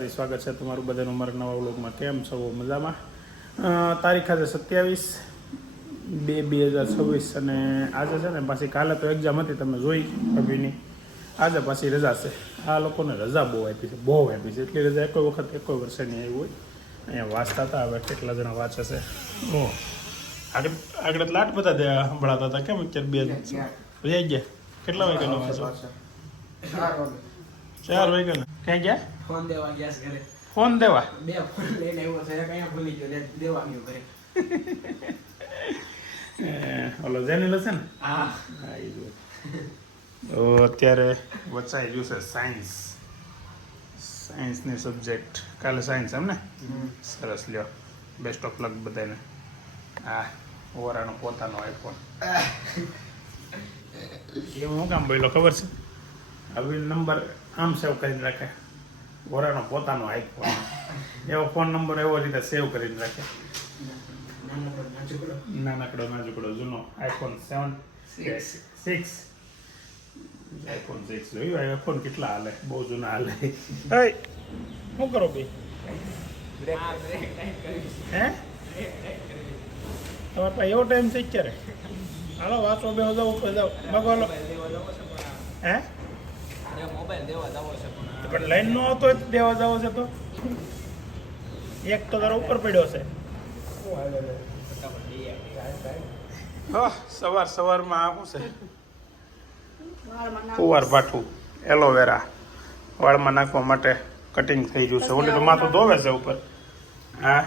ફરી સ્વાગત છે તમારું બધાનું મારા નવા વ્લોગમાં. કેમ છો? મજામાં? તારીખ આજે 27/2/2026 અને આજે છે ને પાછી કાલે તો એક્ઝામ હતી તમે જોઈ અભિની. આજે પાછી રજા છે. આ લોકોને રજા બહુ આપી છે, એટલી રજા એક વખત એક વર્ષે નહીં આવી હોય. અહીંયા વાંચતા હતા, હવે કેટલા જણા વાંચે છે. આગળ લાટ બધા સંભળાતા હતા. કેમ અત્યારે બે જઈ ગયા? કેટલા વાગ્યાનો વાંચો? 4 વાગ્યાનો. ક્યાં ગયા? ફોન દેવા ગયા છે ઘરે. ફોન દેવા? 2 ફોન લઈને આવ્યો છે, કયા ભૂલી ગયો દેવાનું ઘરે. ઓલો જેનિલ છે ને? હા એ જો. તો અત્યારે વચાઈ ગયું છે સાયન્સની સબ્જેક્ટ. કાલે સાયન્સ એમ ને? સરસ, લ્યો. બેસ્ટ ઓફ લક બધાને. હા, ઓરાનો પોતાનો આઈફોન. એવું શું કામ બોલ્યો ખબર છે? હવે નંબર આમ સેવ કરીને રાખે. ઓરાનો પોતાનો આઈફોન, એવો ફોન નંબર એવો રીતે સેવ કરીને રાખે. નાનકડો નાજુકડો જૂનો આઈફોન 6 આઈફોન 6 જોયું. આઈફોન કેટલા હાલે? બહુ જૂના હાલે. શું કરો ભાઈ? હે તમારે પાસે એવો ટાઈમ છે ક્યારે? હાલો વાંચો, બે જાઓ ઉપર જાઓ. બગોલો હે મોબાઈલ દેવા જવો છે પણ લાઈન નો આવતો દેવા જાવ છે તો એક તો તારો ઉપર પડ્યો છે. સવારમાં આ શું છે? કુંવાર પાઠું એલોવેરા વાળમાં નાખવા માટે કટિંગ થઈ ગયું છે. ઓલી તો માથું ધોવે છે ઉપર. હા,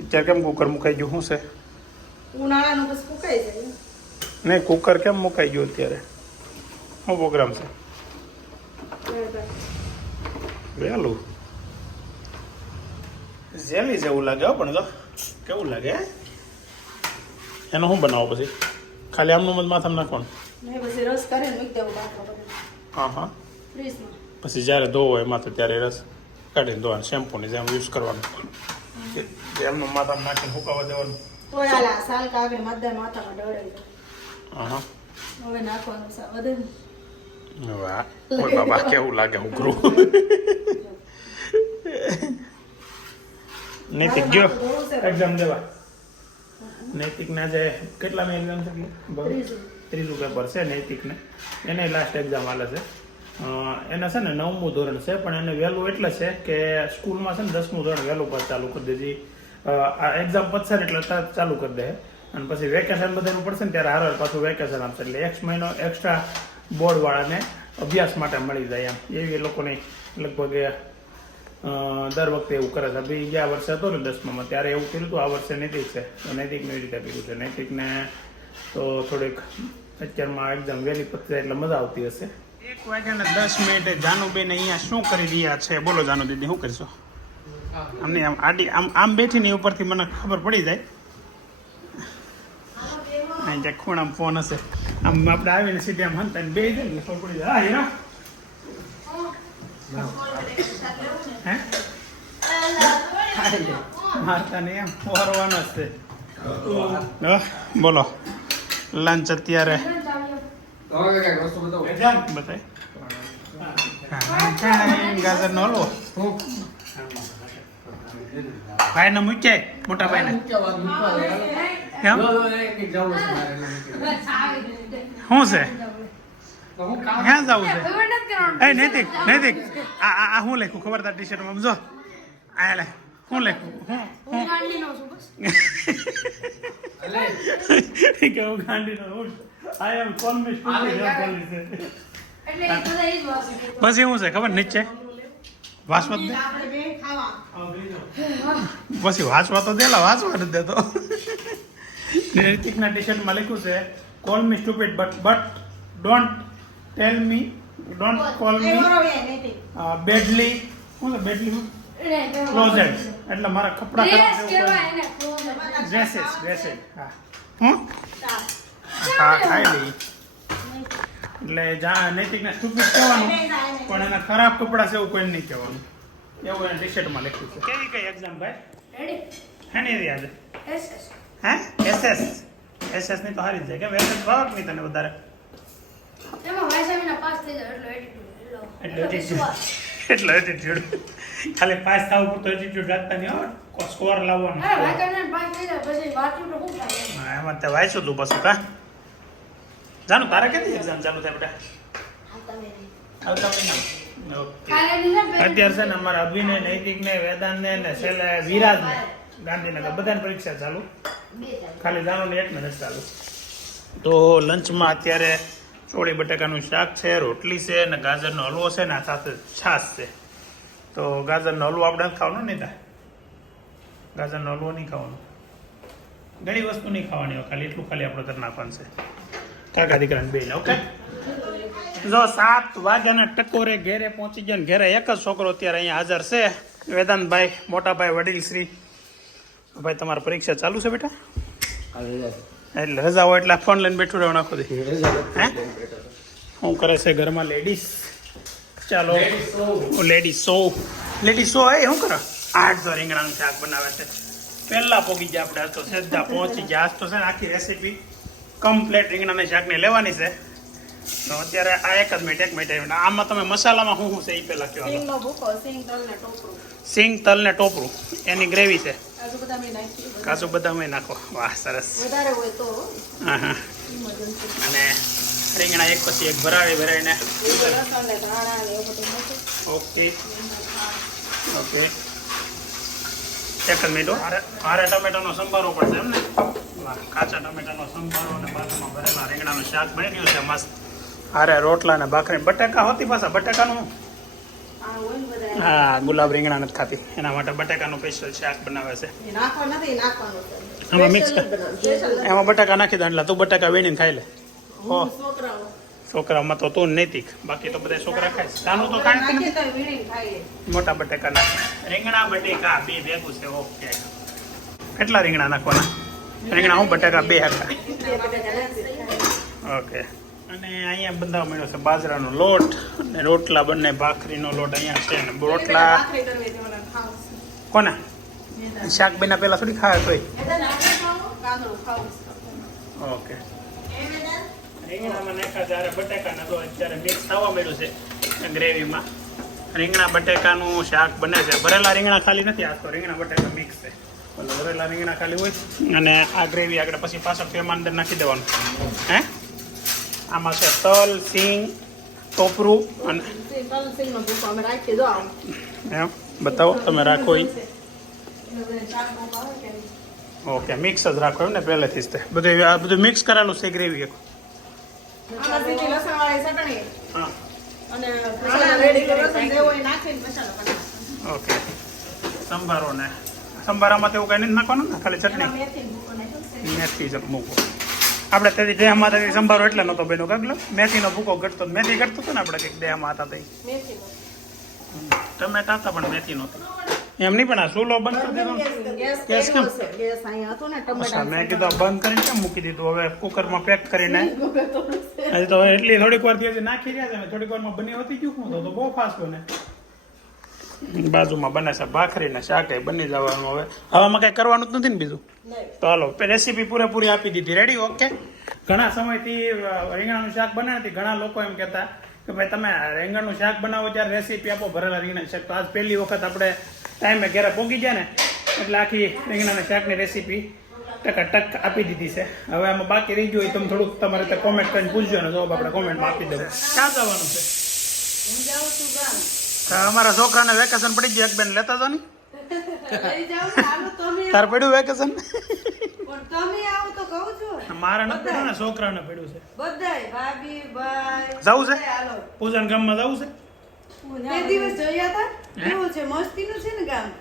અત્યારે કેમ કુકર મુકાઈ ગયું? શું છે? ઉનાળાનું બસ ફૂકાઈ જાય. નહીં, કુકર કેમ મુકાઈ ગયું અત્યારે? શું પ્રોગ્રામ છે? વહેલું જેલી જેવું લાગે પણ જો કેવું લાગે. એનો શું બનાવો પછી? ખાલી આમનું જ માથામાં નાખવાનું? નહીં, પછી રસ કરીને મૂકી દેવું બાફવા બધું હા ફ્રીજમાં. પછી જ્યારે ધોવો હોય માથે ત્યારે રસ કાઢીને ધોવાનું, શેમ્પૂની જેમ યુઝ કરવાનું. એમનું માથામાં નાખીને સુકાવા દેવાનું. તોય આલા સાલ કાગળ મધ્ય માથામાં ડળાઈ જાય. હા, હવે નાખવાનું છે વધે. વાહ, ઓય બાબા કેવું લાગે ઉઘરું. નૈતિક ગયો એક્ઝામ દેવા. નૈતિકના જે કેટલાની એક્ઝામ છે? ત્રીજું પેપર છે નૈતિકને. એને લાસ્ટ એક્ઝામ હાલે છે. એને છે ને 9મું ધોરણ છે, પણ એને વહેલું એટલે છે કે સ્કૂલમાં છે ને 10મું ધોરણ વહેલું પાસ ચાલુ કરી દેજી. આ એક્ઝામ પતશે ને એટલે તરત ચાલુ કરી દે. અને પછી વેકેશન બધાનું પડશે ને ત્યારે હાર પાછું વેકેશન આપશે. એટલે 1 મહિનો એક્સ્ટ્રા બોર્ડવાળાને અભ્યાસ માટે મળી જાય એમ. એવી લોકોની લગભગ દર વખતે એવું કરે છે. ભાઈ ગયા વર્ષે હતો ને 10મામાં ત્યારે એવું કર્યું હતું. આ વર્ષે નૈતિક છે તો નૈતિકને એવી રીતે કર્યું છે. નૈતિકને તો થોડીક અત્યારમાં એક્ઝામ વહેલી પતી જાય એટલે મજા આવતી હશે. 1:10 જાનુબેન અહીંયા શું કરી રહ્યા છે? બોલો જાનુ દીદી, શું કરશો? આમની આમ આડી આમ બેઠીને ઉપરથી મને ખબર પડી જાય. અહીં જ્યાં ખૂણામાં ફોન હશે, આમ આપણે આવીને સીધી આમ હંતા બે જાય ને ખબર પડી જાય. હા, હે મારતા ને એમ ફોરવાનો જ છે. બોલો લંચ અત્યારે બતાય. ગાજરનો હલવો ભાઈને મૂક્યા, મોટા ભાઈને કેમ શું છે? ક્યાં જવું છે? એ નૈતિક આ શું લખ્યું ખબર? તાર ટી શર્ટમાં સમજો આ લે શું લખ્યું? કેવું ગાંડીનો આઈ એમ કોલમિસ્ટ. પછી શું છે ખબર? નીચે વાંચવા દે. પછી વાંચવા તો દેલા, વાંચવા નથી દેતો. નૈતિકના ટી શર્ટમાં લખ્યું છે call me stupid but don't tell me, don't call me badly. શું છે બેડલી? ક્લોઝેટ. એટલે મારા કપડા ડ્રેસીસ. હા, હું હા ખાઈ લઈ. એટલે જ્યાં નૈતિકને સ્ટુપિડ કહેવાનું, પણ એના ખરાબ કપડાં છે એવું કોઈ નહીં કહેવાનું. એવું એને ટી શર્ટમાં લખ્યું છે. કેવી કઈ એક્ઝામ ભાઈ? હેની રહી આજે? હે એસએસ ની તો હારી જ જાય. કેમ એસએસ ભાવક નહીં તને વધારે? એમાં વાયસામીના પાસ થઈ જાય એટલે એટલે એટલે એટીટ્યુડ ખાલી પાસ થવું પૂરતો એટીટ્યુડ રાખતા નહીં હો સ્કોર લાવવાનો હા, એમાં તે વાંચ્યું તું પાછું કા જાનું તારે કેટલી એક્ઝામ ચાલુ થાય બેટા આવતા મહિના ઓકે અત્યારે છે ને અમારા અભિનય નૈતિક ને વેદાંત ને છેલ્લે વિરાજ ને ગાંધીનગર બધાની પરીક્ષા ચાલુ ખાલી જાણવાની એક મિનિટ ચાલુ તો લંચમાં અત્યારે ચોળી બટાકાનું શાક છે રોટલી છે અને ગાજરનો હલવો છે ને આ સાથે છાશ છે તો ગાજરનો હલવો આપણે નથી ખાવાનો નહીં થાય ગાજરનો હલવો નહીં ખાવાનો ઘણી વસ્તુ નહીં ખાવાની હોય ખાલી એટલું ખાલી આપણે કરી નાખવાનું છે કાકા દીકરાને બેને ઓકે જો 7 વાગ્યાના ટકોરે ઘેરે પહોંચી ગયા ને ઘેરે એક જ છોકરો અત્યારે અહીંયા હાજર છે વેદાંતભાઈ મોટાભાઈ વડીલ શ્રી ભાઈ તમારી પરીક્ષા ચાલુ છે બેટા એટલે રજા હોય એટલે ફોન લઈને બેઠું રહેવાનું આખો દી હે શું કરે છે ઘરમાં લેડીઝ ચાલો લેડીઝ શો એ શું કરો 8 રીંગણાનું શાક બનાવે છે પહેલા પોગી ગયા આપણે તો સીધા પહોંચી ગયા આજ તો છે ને આખી રેસીપી કમ્પ્લીટ રીંગણાના શાકની લેવાની છે તો અત્યારે આ એક મિનિટ આમાં તમે મસાલામાં શું છે એ પહેલા કહેવા સિંગ તલ ને ટોપરું એની ગ્રેવી છે કાજુ બદામ નાખો વાહ સરસ હા હા અને રીંગણા એક પછી એક ભરાવીને ઓકે ઓકે એક જ મિનિટ હારે ટમેટાનો સંભારો પડશે એમ ને કાચા ટમેટાનો સંભારો અને બાજુમાં ભરેલા રીંગણાનું શાક બની ગયું છે મસ્ત હારે રોટલા ને ભાખરી બટાકા હોતી પાછા બટાકાનું હા ગુલાબ રીંગણા નથી ખાતી એના માટે બટાકાનું સ્પેશિયલ શાક બનાવે છે એમાં મિક્સ એમાં બટાકા નાખી દે એટલે તું બટાકા વીણીને ખાઈ લે હો છોકરામાં તો તું નૈતિક બાકી તો બધા છોકરા ખાય તાનું તો ખાય મોટા બટાકા નાખે રીંગણા બટેકા બે ભેગું છે ઓકે કેટલા રીંગણા નાખવાના રીંગણા હું બટાકા બે હતા ઓકે અને અહીંયા બંધાવા મળ્યો છે બાજરાનો લોટ અને રોટલા બંને ભાખરીનો લોટ અહીંયા છે ને રોટલા કોના શાક બન્યા પહેલા થોડી ખાવે તોય ઓકે રીંગણામાં નાખ્યા ત્યારે બટાકાના તો અત્યારે મિક્સ થવા મળ્યું છે ગ્રેવીમાં રીંગણા બટાકાનું શાક બને છે ભરેલા રીંગણા ખાલી નથી આ તો રીંગણા બટાકા મિક્સ છે ભરેલા રીંગણા ખાલી હોય અને આ ગ્રેવી આગળ પછી પાછા ફેમાં અંદર નાખી દેવાનું હે આમાં છે તલ સિંગ ટોપરું અને એમ બતાવો તમે રાખો એ ઓકે મિક્સ જ રાખો એમ ને પહેલેથી જ તે બધું મિક્સ કરેલું છે ગ્રેવી એક ઓકે સંભારો ને સંભારામાં તો એવું કઈ નથી નાખવાનું ને ખાલી ચટણી મેથી જ મૂકો આપણે તેથી દેહમાં તેથી સંભારો એટલે નહોતો બેનો કાગલો મેથીનો ભૂકો ઘટતો મેથી ઘટતો હતો ને આપણે કંઈક દેહમાં હતા તઈ ટમેટા હતા પણ મેથી નહોતો એમ નહીં પણ આ ચૂલો બંધ કરી દીધો ગેસ કેમ અચ્છા મેં કીધું બંધ કરીને કેમ મૂકી દીધું હવે કુકરમાં પેક કરીને હજી તો એટલી થોડીક વાર થી નાખી રહ્યા છે થોડીક વારમાં બની હોતી ગયું તો બહુ ફાસ્ટ બને બાજુમાં બને છે ભાખરી ને શાક બની જવાનું હવે હવામાં કઈ કરવાનું જ નથી ને બીજું તો હાલો રેસીપી પૂરેપૂરી આપી દીધી રેડી ઓકે ઘણા સમયથી રીંગણાનું શાક બનાવતી ઘણા લોકો એમ કહેતા કે ભાઈ તમે રીંગણનું શાક બનાવો ત્યારે રેસીપી આપો ભરેલા રીંગણા શાક તો આજ પહેલી વખત આપણે ટાઈમે ઘરે પોગી જાય ને એટલે આખી રીંગણાના શાકની રેસીપી ટક આપી દીધી છે હવે આમાં બાકી રહી ગયું હોય તમે થોડુંક તમારે ત્યાં કોમેન્ટ કરીને પૂછજો ને જવાબ આપણે કોમેન્ટમાં આપી દેવું ક્યાં જવાનું છે અમારા છોકરાને વેકેશન પડી ગયું એક બેન લેતા જાવ ને તાર પડ્યું વેકેશન મારે નથી પડ્યું ને છોકરાને પડ્યું છે જવું છે પૂજન ગામમાં જવું છે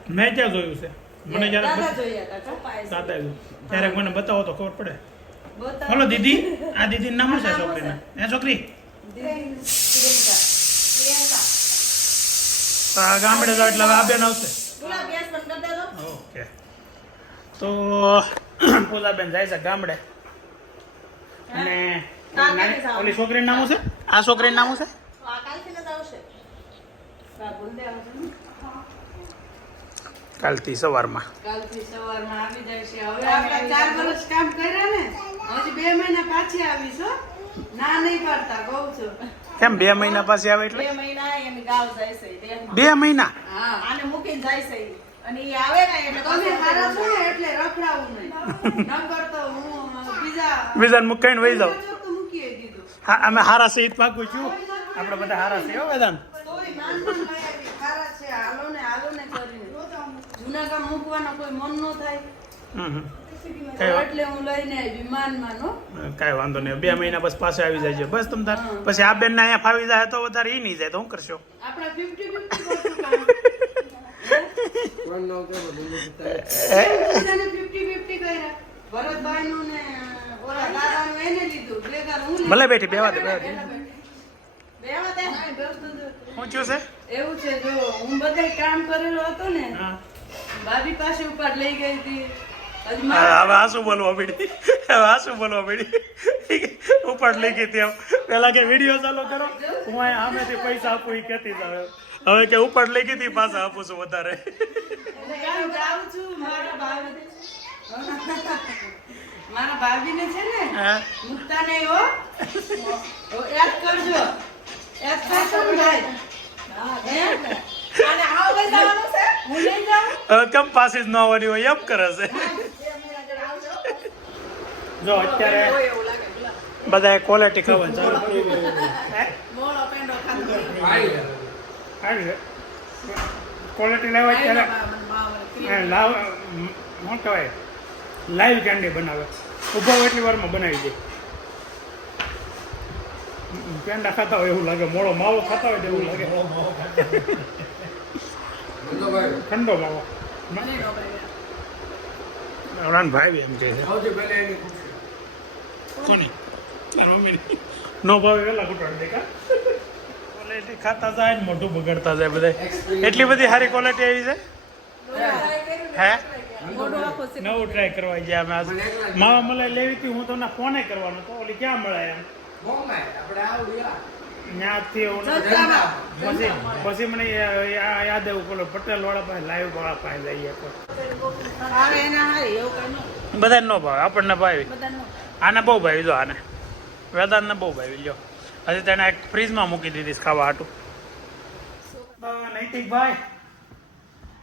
મેં ક્યાં જોયું છે મને જયારે દાદા ત્યારે મને બતાવો તો ખબર પડે બોલો દીદી આ દીદીનું નામ શું છે છોકરીને એ છોકરી ગામડે જાવ એટલે આ બેન આવશે ઓકે તો પૂજાબેન જાય છે ગામડે અને ઓલી છોકરીનું નામ છે આ છોકરીનું નામ છે કાલથી સવારમાં આવી જાય છે હવે આપણે 4 વર્ષ કામ કર્યા ને હજી 2 મહિના પાછી આવીશું ના નહીં પાડતા કહું છું કેમ 2 મહિના પાસે આવે એટલે 2 મહિના એની ગાવ જાય છે દેહમાં. 2 મહિના હા આને મૂકીને જાય છે ઈ. અને ઈ આવે ને એટલે તમે હારા છો ને એટલે રખડાવું નહીં. નકર તો હું બીજાને મૂકીને વહી જાવ તો મૂકી દીધું. હા અમે હારા છે ઈ જ પાકું છું આપણે બધા હારા છે હો વેદાંત તોય નાન નાન લઈ આવી. હારા છે હાલો ને કરીને. જૂના ગામ મૂકવાનો કોઈ મન ન થાય. એટલે હું લઈને આવી વિમાનમાં નો. કાંઈ વાંધો નહીં 2 મહિના બસ પાસે આવી જાય છે બસ તમ તાર પછી આ બેન અહીંયા ફાવી જાય તો વધારે ઈ નહીં જાય તો શું કરશો આપણે 50-50 કરશું કામ. કોણ નો કે બધું બધાને 50-50 કર્યા. ભરતભાઈનું ને ઓલા દાદાનું એને લીધું. ભેગા હું લીધું. ભલે બેઠી બેવા દે બેહવા દે. શું થયું છે એવું છે જો હું બધે કામ કરેલો હતો ને હા ભાભી પાસે ઉપાડ લઈ ગઈ હતી. હજી હવે મારા આ શું બોલવા પડી ઉપર લઈ ગઈ ત્યાં પેલા કે વિડીયો ચાલુ કરો હું અહીં આમેથી પૈસા આપું એ કહેતી જ હવે કે ઉપર લઈ ગઈ હતી પાછા આપું છું વધારે કામ જાઉં છું મારા ભાભીને છે ને હા મુકતા નહીં હો યાદ કરજો યાદ કરશો ને ભાઈ. અને આવો ભાઈ જવાનું છે હું લઈ જાઉં. હવે કેમ પાછી જ ન આવવાની હોય એમ કરે છે જો અત્યારે એવું લાગે બધા ક્વોલિટી ખાવાનું ચાલુ કરી મોળો પેંડો ખાતો ક્વોલિટી લેવા અત્યારે લાવ શું કહેવાય લાઈવ કેન્ડી બનાવે ઉભા હોય એટલી વારમાં બનાવી દે પેંડા ખાતા હોય એવું લાગે મોળો માવો ખાતા હોય એવું લાગે ઠંડો માવો ભાઈ એમ કહે છે સૌથી પહેલા એની કોની તારા મમ્મીની નો ભાવે વેલા ઘૂંટણ દેખા ક્વોલિટી ખાતા જાય ને મોઢું બગડતા જાય બધા એટલી બધી સારી ક્વોલિટી આવી છે હે નવું ટ્રાય કરવા ગયા અમે આજ માવા મલાઈ લેવી હતી હું તમને ફોને કરવાનો તો ઓલી ક્યાં મળે એમ મોંઘાઈ આપણે આવડ્યા ત્યાંથી પછી મને યાદ આવ્યું પેલો પટેલ વાળા પાસે લાઈવ વાળા પાસે જઈએ બધા નો ભાવે આપણને ભાવી આને બહુ ભાવી જો આને વેદાંતને બહુ ભાવી લ્યો હજી તેને એક ફ્રીજમાં મૂકી દીધી ખાવા હાટું નૈતિક ભાઈ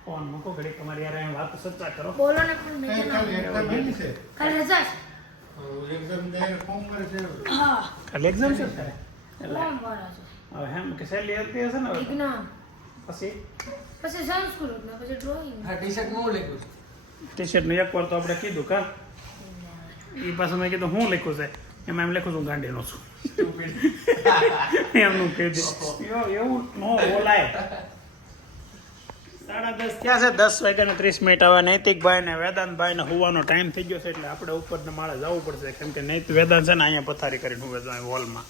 ફોન મૂકો ઘડી તમારી યાર એમ વાત સચ્ચા કરો બોલો ને પણ મેં કાલે રજા છે. હા કાલે એક્ઝામ છે તારે ફોર્મ ભરા છે. હવે હેમ કે સહેલી હતી હશે ને હવે તો. વિજ્ઞાન પછી પછી સંસ્કૃત ને પછી ડ્રોઈંગ આ ટી-શર્ટ નું લખ્યું ટી શર્ટનું એક વાર તો આપણે કીધું કા એ પાછું મેં કીધું હું લખ્યું છે એમાં એમ લખું છું ગાંડીનો છું એમનું કીધું એવું ન બોલાય 10:30 ક્યાં છે 10:30 હવે નૈતિકભાઈ ને વેદાંતભાઈ ને હોવાનો ટાઈમ થઈ ગયો છે એટલે આપણે ઉપરના માળે જવું પડશે કેમ કે નૈતિક વેદાંત છે ને અહીંયા પથારી કરીને હુવે છે હોલમાં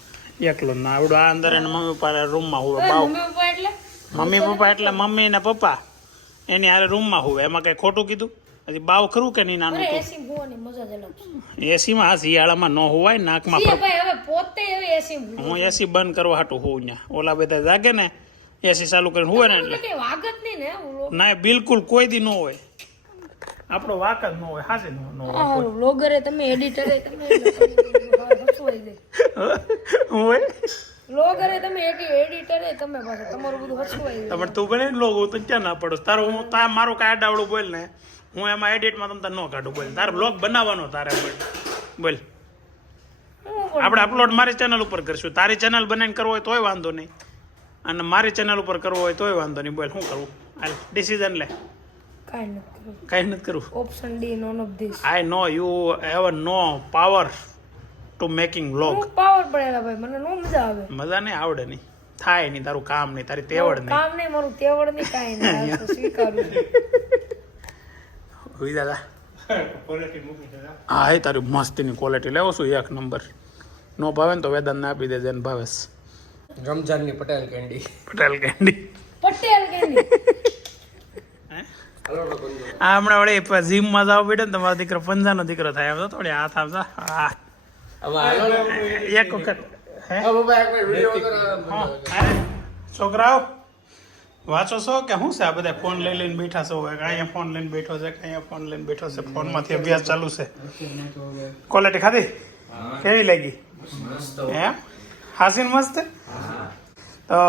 એકલો ના આવડું આ અંદર એને મમ્મી પપ્પા રૂમમાં હુવે બાવ મમ્મી પપ્પા એટલે મમ્મી પપ્પા એટલે મમ્મી ને પપ્પા એની હારે રૂમમાં હુવે એમાં કઈ ખોટું કીધું હજી બાવ ખરું કે નહીં નાનું અરે તો એસી હોવાની મજા જ અલગ છે. એસીમાં આ શિયાળામાં ન હોવાય નાકમાં સિયા ભાઈ હવે પોતે હવે એસી હું એસી બંધ કરવા હાટું હોઉં ત્યાં ઓલા બધા જાગે ને એસી ચાલુ કરીને હુવે ને એટલે કે વાગત નહીં ને ના બિલકુલ કોઈ દી ન હોય આપણો વાક જ ન હોય હાજે ન હોય વ્લોગરે તમે એડિટરે તમે હસવાઈ જાય હોય વ્લોગરે તમે એડિટરે તમે પાછા તમારું બધું હસવાઈ જાય. પણ તું બને લોગ તો ક્યાં ના પડો તારો હું મારું કાંઈ આડાવડું બોલ ને હું એમાં એડિટમાં તમ તાર ન કાઢું બોલ તારે બ્લોગ બનાવવાનો તારે બોલ આપણે અપલોડ મારી ચેનલ ઉપર કરશું તારી ચેનલ બનાવીને કરવો હોય તોય વાંધો નહીં અને મારી ચેનલ ઉપર કરવો હોય તોય વાંધો નહીં બોલ શું કરવું હાલ ડિસિઝન લે કાંઈ નથી કરવું. કાંઈ નથી કરવું option D none of this. I know you have no power to making vlog હું પાવર પડેલા ભાઈ મને નો મજા આવે. મજા નહીં આવડે નહીં થાય નહીં તારું કામ નહીં તારી તેવડ નહીં કામ નહીં મારું તેવડ નહીં કાંઈ નહીં આ તો સ્વીકારું છું. હોઈ દાદા હા એ તારી મસ્તીની ક્વોલિટી લેવો છું એક નંબર નો ભાવે ને તો વેદાંતને આપી દેજે એને ભાવેશ રમજાનની Patel candy Patel candy Patel candy hello તો બંધુ આ હમણાં વળી જીમમાં જવા પડે ને તમારો દીકરો પંજાનો દીકરો થાય આમ તો થોડી હાથ આમ હા હવે હાલો ને એક વખત હે હા બાબા એક વિડિયો કરો હા અરે છોકરાઓ વાંચો છો કે શું છે આ બધા ફોન લઈને બેઠા છો કે અહીંયા ફોન લઈને બેઠો છે કે અહીંયા ફોન લઈને બેઠો છે ફોનમાંથી અભ્યાસ ચાલુ છે ક્વોલિટી ખાધી કેવી લાગી મસ્ત એમ હાસીન મસ્ત તો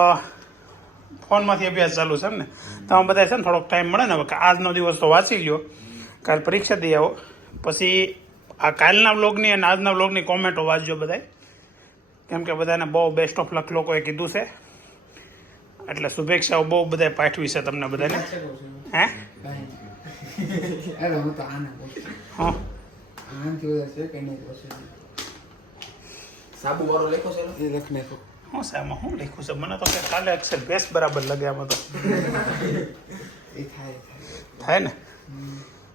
ફોનમાંથી અભ્યાસ ચાલુ છે એમ ને તમે બધા છે ને થોડોક ટાઈમ મળે ને હવે આજનો દિવસ તો વાંચી લ્યો, કાલ પરીક્ષા દઈ આવો, પછી આ કાલના વ્લોગની અને આજના વ્લોગની કોમેન્ટો વાંચજો બધાય, કેમ કે બધાને બહુ બેસ્ટ ઓફ લક લોકોએ કીધું છે, એટલે શુભેચ્છાઓ બહુ બધાએ પાઠવી છે તમને બધાને. હે અરે હું તો આને પૂછું. હા આનાથી વધારે છે કે નહીં પૂછું. સાબુ વાળો લેખો છે એ લખ નાખો. શું છે આમાં શું લખ્યું છે? મને તો કે કાલે અક્ષર બેસ બરાબર લગે આમાં તો. એ થાય થાય ને?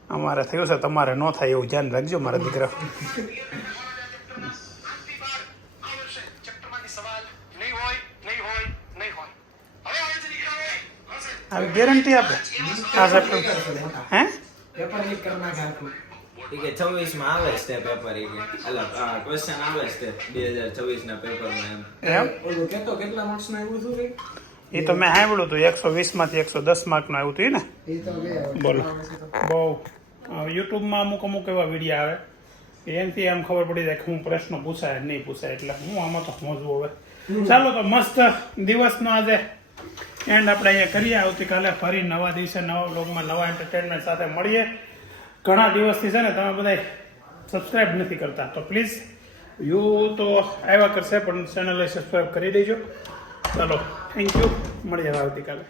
અમારે થયું છે, તમારે ન થાય એવું ધ્યાન રાખજો મારા દીકરા. આવી ગેરંટી આપે આ ચેપ્ટર? હે પેપર લીક કરી નાખે આખું. ઈ કે 26 માં આવે છે તે પેપર ઈ કે અલગ ક્વેશ્ચન આવે છે તે 2024 ના પેપરમાં એમ. ઓલું કેતો કેટલા માર્ક્સ નું આવ્યું હતું કે એ તો મેં સાંભળ્યું હતું 120 માંથી 110 માર્કનું આવ્યું હતું ને. એ તો ગયા બોલો બહુ યુટ્યુબમાં અમુક એવા વિડીયો આવે કે એનાથી આમ ખબર પડી જાય કે હું પ્રશ્ન પૂછાય નહીં પૂછાય, એટલે હું આમાં તો સમજવું હવે. ચાલો તો મસ્ત દિવસનો આજે એન્ડ આપણે અહીંયા કરીએ. આવતીકાલે ફરી નવા દિવસે નવા બ્લોગમાં નવા એન્ટરટેનમેન્ટ સાથે મળીએ. ઘણા દિવસથી છે ને તમે બધા સબસ્ક્રાઈબ નથી કરતા, તો પ્લીઝ વ્યૂ તો આવ્યા કરશે પણ ચેનલને સબસ્ક્રાઈબ કરી દેજો. ચાલો થેન્ક યુ, મળીએ આવતીકાલે.